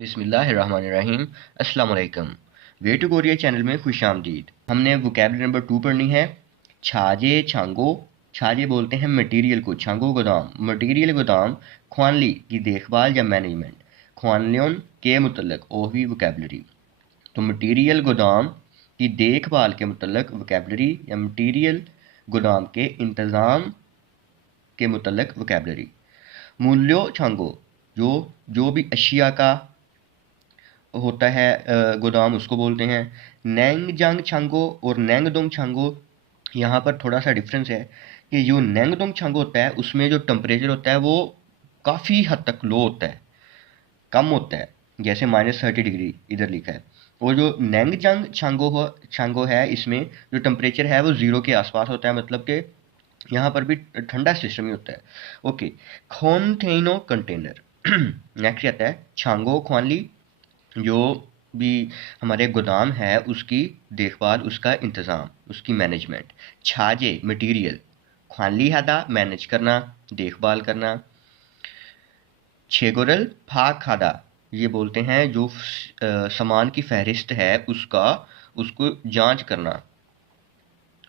बिस्मिल्लाहिर्रहमानिर्रहीम। अस्सलाम वालेकुम। वे टू कोरिया चैनल में खुश आमदीद। हमने वोकैबुलरी नंबर 2 पढ़नी है। छाजे छांगो। छाजे बोलते हैं मटीरियल को, छांगो गोदाम, मटीरियल गोदाम, ख्वानली की देखभाल या मैनेजमेंट, ख्वानलियन के मुतल्लक और भी वोकैबुलरी। तो मटीरियल गोदाम की देखभाल के मुतल्लक वोकैबुलरी या मटीरियल गोदाम के इंतज़ाम के मुतल्लक वोकैबुलरी। मूल्यो छांगो, जो जो भी अशिया का होता है गोदाम उसको बोलते हैं। नैंगजांग छांगो और नैंगदोंग छांगो, यहाँ पर थोड़ा सा डिफरेंस है कि जो नैंगदोंग छांगो होता है उसमें जो टेम्परेचर होता है वो काफ़ी हद तक लो होता है, कम होता है, जैसे -30 डिग्री इधर लिखा है। और जो नैंगजांग छांगो है इसमें जो टेम्परेचर है वो ज़ीरो के आसपास होता है, मतलब कि यहाँ पर भी ठंडा सिस्टम ही होता है। Okay, खोनथेनो container. नेक्स्ट आता है छांगो ख्वानली, जो भी हमारे गोदाम है उसकी देखभाल, उसका इंतज़ाम, उसकी मैनेजमेंट। छाजे मटीरियल, ख्वानली हादा मैनेज करना, देखभाल करना। छेगोरल फाक खादा, ये बोलते हैं जो सामान की फहरिस्त है उसको जांच करना।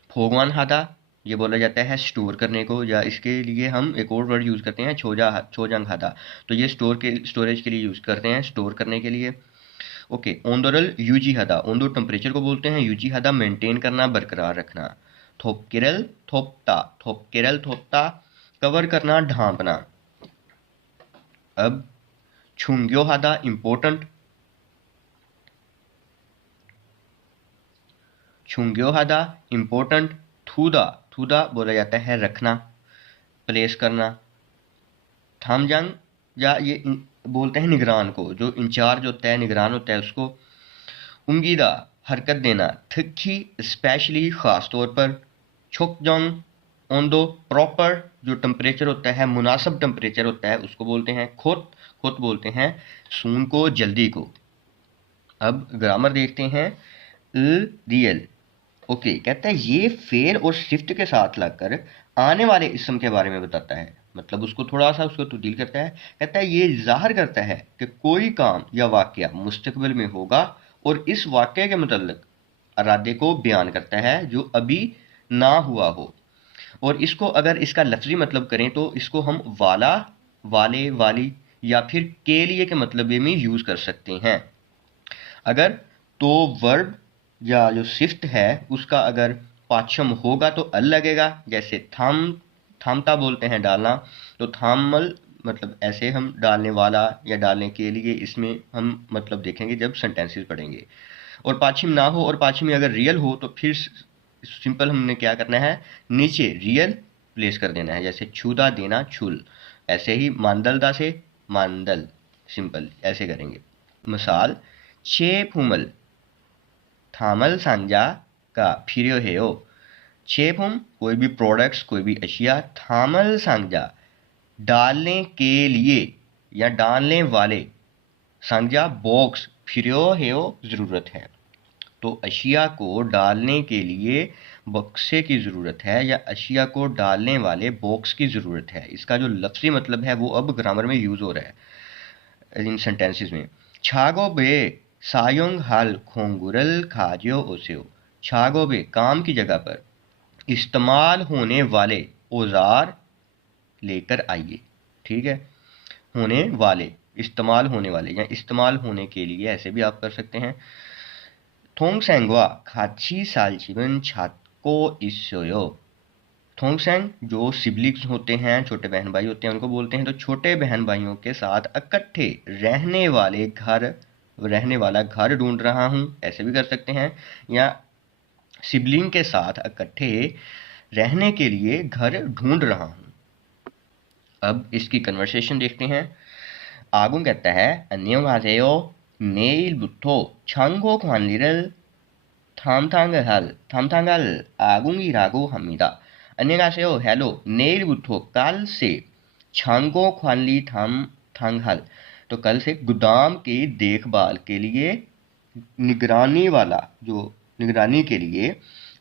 फोगवान हादा, ये बोला जाता है स्टोर करने को, या इसके लिए हम एक और वर्ड यूज़ करते हैं छोजांग हादा, तो ये स्टोरेज के लिए यूज़ करते हैं, स्टोर करने के लिए। ओके, ओंदोरल यूजी हदा, ओंदो टेम्परेचर को बोलते हैं, यूजी हदा मेंटेन करना, बरकरार रखना। थोपकेरल थोपता कवर करना, ढांपना। अब छुंग्यो हदा इम्पोर्टेंट, छुंग्यो हदा इम्पोर्टेंट। थूदा, थूदा बोला जाता है रखना, प्लेस करना। थामजंग, या ये बोलते हैं निगरान को, जो इंचार्ज होता है, निगरान होता है उसको। उंगीदा हरकत देना, थिक्की स्पेशली ख़ास तौर पर। छोकजोंग ओंदो प्रॉपर, जो टेम्परेचर होता है, मुनासिब टेम्परेचर होता है उसको बोलते हैं। खुत खुत बोलते हैं सून को, जल्दी को। अब ग्रामर देखते हैं। रियल, ओके, कहता है ये फेल और शिफ्ट के साथ लगकर आने वाले इसम के बारे में बताता है, मतलब उसको थोड़ा सा उसको तब्दील करता है। कहता है ये ज़ाहिर करता है कि कोई काम या वाक़या मुस्तकबिल में होगा और इस वाक़े के मुतल्लिक़ इरादे को बयान करता है जो अभी ना हुआ हो। और इसको अगर इसका लफ्ज़ी मतलब करें तो इसको हम वाला, वाले, वाली या फिर के लिए के मतलब में यूज़ कर सकते हैं। अगर तो वर्ब या जो शिफ्ट है उसका अगर पाछम होगा तो अल लगेगा, जैसे थामता बोलते हैं डालना, तो थामल मतलब ऐसे हम डालने वाला या डालने के लिए, इसमें हम मतलब देखेंगे जब सेंटेंसेस पढ़ेंगे। और पाछिम ना हो और पाछिम में अगर रियल हो तो फिर सिंपल हमने क्या करना है, नीचे रियल प्लेस कर देना है, जैसे छूदा देना छुल, ऐसे ही मांदलदा से मांदल, सिंपल ऐसे करेंगे। मिसाल, छे फूमल थामल सांजा का फिर हेयो। छेफुम कोई भी प्रोडक्ट्स, कोई भी अशिया, थामल सांजा डालने के लिए या डालने वाले, सांजा बॉक्स, फिर हेयो ज़रूरत है। तो अशिया को डालने के लिए बक्से की ज़रूरत है या अशिया को डालने वाले बॉक्स की ज़रूरत है। इसका जो लफ्ज़ी मतलब है वो अब ग्रामर में यूज़ हो रहा है इन सेंटेंसेस में। छागोबे सायोंग हाल खोंगुरल खाजियो ओसेओ। छागोबे काम की जगह पर इस्तेमाल होने वाले औजार लेकर आइए, ठीक है। होने वाले, इस्तेमाल होने वाले या इस्तेमाल होने के लिए, ऐसे भी आप कर सकते हैं। थोंगसेंगवा खाची सालचिबन छाको इसोयो। थोंगसेंग जो सिबलिंग्स होते हैं, छोटे बहन भाई होते हैं, उनको बोलते हैं। तो छोटे बहन भाइयों के साथ इकट्ठे रहने वाला घर ढूंढ रहा हूँ, ऐसे भी कर सकते हैं। या सिबलिंग के साथ इकट्ठे रहने के लिए घर ढूंढ रहा हूँ। अब इसकी कन्वर्सेशन देखते हैं। आगुन कहता है 안녕하세요 내일부터 창고 관리를 탐탐할 아궁이라고 합니다. 안녕하세요, हेलो, 내일부터 कल से, छांगो ख्वानली 탐탐할 तो कल से गोदाम की देखभाल के लिए, निगरानी वाला, जो निगरानी के लिए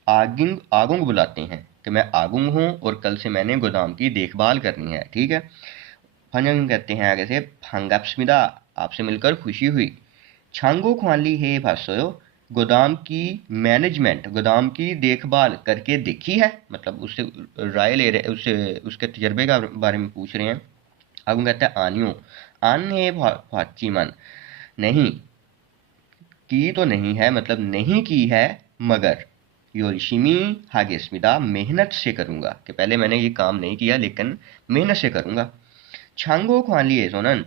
आगुंग बुलाते हैं कि मैं आगुंग हूँ और कल से मैंने गोदाम की देखभाल करनी है, ठीक है। फंजंग कहते हैं आगे से भांगाप्समिदा, आपसे मिलकर खुशी हुई। छांगो ख्वाली है भाषो, गोदाम की मैनेजमेंट, गोदाम की देखभाल करके देखी है, मतलब उससे राय ले रहे, उससे उसके तजर्बे का बारे में पूछ रहे हैं। अब कहता है आनियो, आन है फाची मन, नहीं की तो नहीं है, मतलब नहीं की है, मगर योशिमी हागेस्मिदा, मेहनत से करूंगा, कि पहले मैंने ये काम नहीं किया लेकिन मेहनत से करूंगा। छांगो ख्वाली सोनन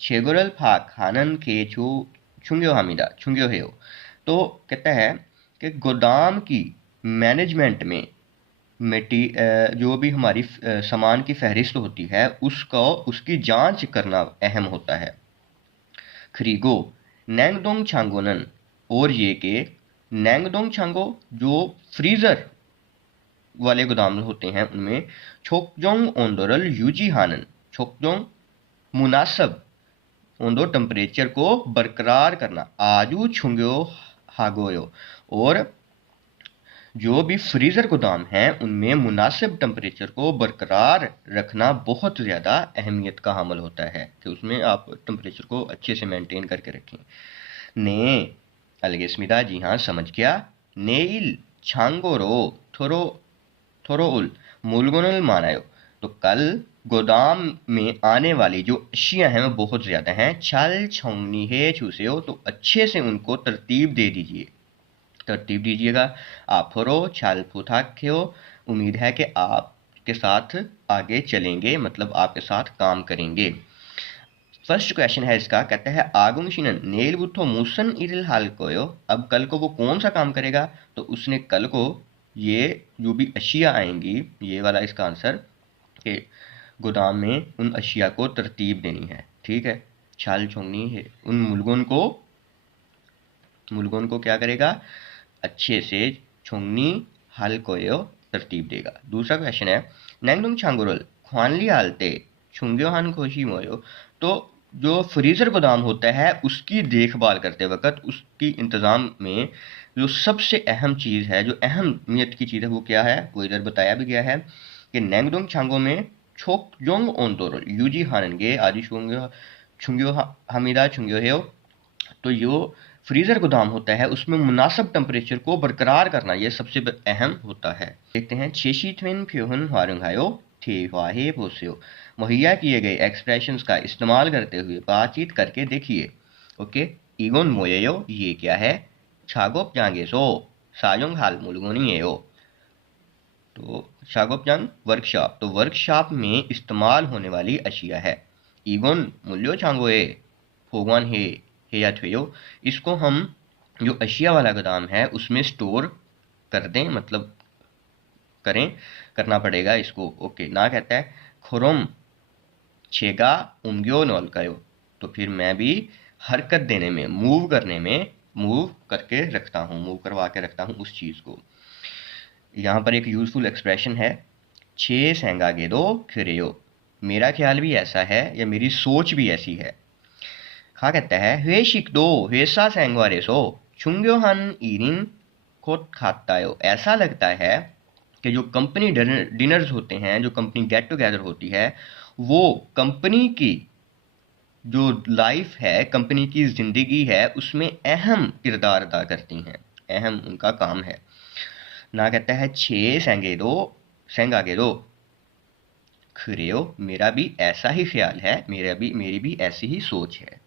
छेगुरल फाक हानन के छू छुंग्यो हामिदा छुंग्यो हेयो। तो कहता है कि गोदाम की मैनेजमेंट में जो भी हमारी सामान की फहरिस्त होती है उसको उसकी जांच करना अहम होता है। खरीगो नैंगडोंग छांगोनन, और ये कि नैंगडोंग छांगो जो फ्रीज़र वाले गोदाम होते हैं उनमें छोकजोंग ओंडोरल यूजी हानन, छोकजोंग मुनासब ओंडो टेम्परेचर को बरकरार करना, आजू छुंग्यो हागोयो, और जो भी फ्रीज़र गोदाम हैं उनमें मुनासिब टेम्परेचर को बरकरार रखना बहुत ज़्यादा अहमियत का हामिल होता है, कि उसमें आप टेम्परेचर को अच्छे से मेंटेन करके रखें। ने अलगेस्मिदा, जी हाँ समझ गया। नेइल छांगोरो थोरो थोरो उल मुलगोनल मानायो, तो कल गोदाम में आने वाली जो अशिया हैं वो बहुत ज़्यादा हैं। छल छोंगनी है छूसे हो, तो अच्छे से उनको तरतीब दे दीजिए, तरतीब दीजिएगा। आफरो छाल फुथाख्यो, उम्मीद है कि आपके साथ आगे चलेंगे, मतलब आपके साथ काम करेंगे। फर्स्ट क्वेश्चन है इसका, कहता है आगुंशिनन नेल बुथो मूसन इरिल हाल कोयो, अब कल को वो कौन सा काम करेगा, तो उसने कल को ये जो भी अशिया आएंगी, ये वाला इसका आंसर, कि गोदाम में उन अशिया को तरतीब देनी है। ठीक है, छाल छोंगनी है, उन मुलगोन को क्या करेगा, अच्छे से छोंगनी हल कोयो तरतीब देगा। दूसरा क्वेश्चन है नैंगडुंग छांगुरल ख्वानली हालते छुंग्यो हान खोशी मोयो, तो जो फ्रीज़र गोदाम होता है उसकी देखभाल करते वक्त उसकी इंतज़ाम में जो सबसे अहम चीज़ है, जो अहमियत की चीज़ है, वो क्या है, वो इधर बताया भी गया है कि नैंगडुंग छांगो में छोकजोंग ओंतोरल यूजी हाननगे आदि छुंग्यो हमीदा छुंग्यो हेयो, तो जो फ्रीज़र गोदाम होता है उसमें मुनासिब टेम्परेचर को बरकरार करना ये सबसे अहम होता है। देखते हैं छेशी ट्विन फ्यूहन हारुंगायो थे वाहे पोस्यो, मुहैया किए गए एक्सप्रेशंस का इस्तेमाल करते हुए बातचीत करके देखिए। ओके, ईगोन मोयो, ये क्या है, छागोप जांगे सो सायोंग हाल मुलगोनी एयो, तो शागोपजंग वर्कशॉप, तो वर्कशॉप में इस्तेमाल होने वाली अशिया है। ईगोन मूल्यो छांगोए फोगवान हे या थ्वेयो, इसको हम जो अशिया वाला गोदाम है उसमें स्टोर कर दें, मतलब करें, करना पड़ेगा इसको। ओके, ना कहता है खुरम छेगा उमग्यो नोलकायो, तो फिर मैं भी हरकत देने में, मूव करने में, मूव करके रखता हूँ, मूव करवा के रखता हूँ उस चीज़ को। यहाँ पर एक यूजफुल एक्सप्रेशन है, छे सेंगागे दो खिरेयो, मेरा ख्याल भी ऐसा है या मेरी सोच भी ऐसी है। खा कहता है वे शिक दो वेसा सेंगवारे सो छुंग्यो हन ईरिंग खोट खातायो, ऐसा लगता है कि जो कंपनी डिनर्स होते हैं, जो कंपनी गेट टुगेदर होती है, वो कंपनी की जो लाइफ है, कंपनी की ज़िंदगी है, उसमें अहम किरदार अदा करती हैं, अहम उनका काम है। ना कहता है छे सेंगागे दो खिरेयो, मेरा भी ऐसा ही ख्याल है, मेरी भी ऐसी ही सोच है।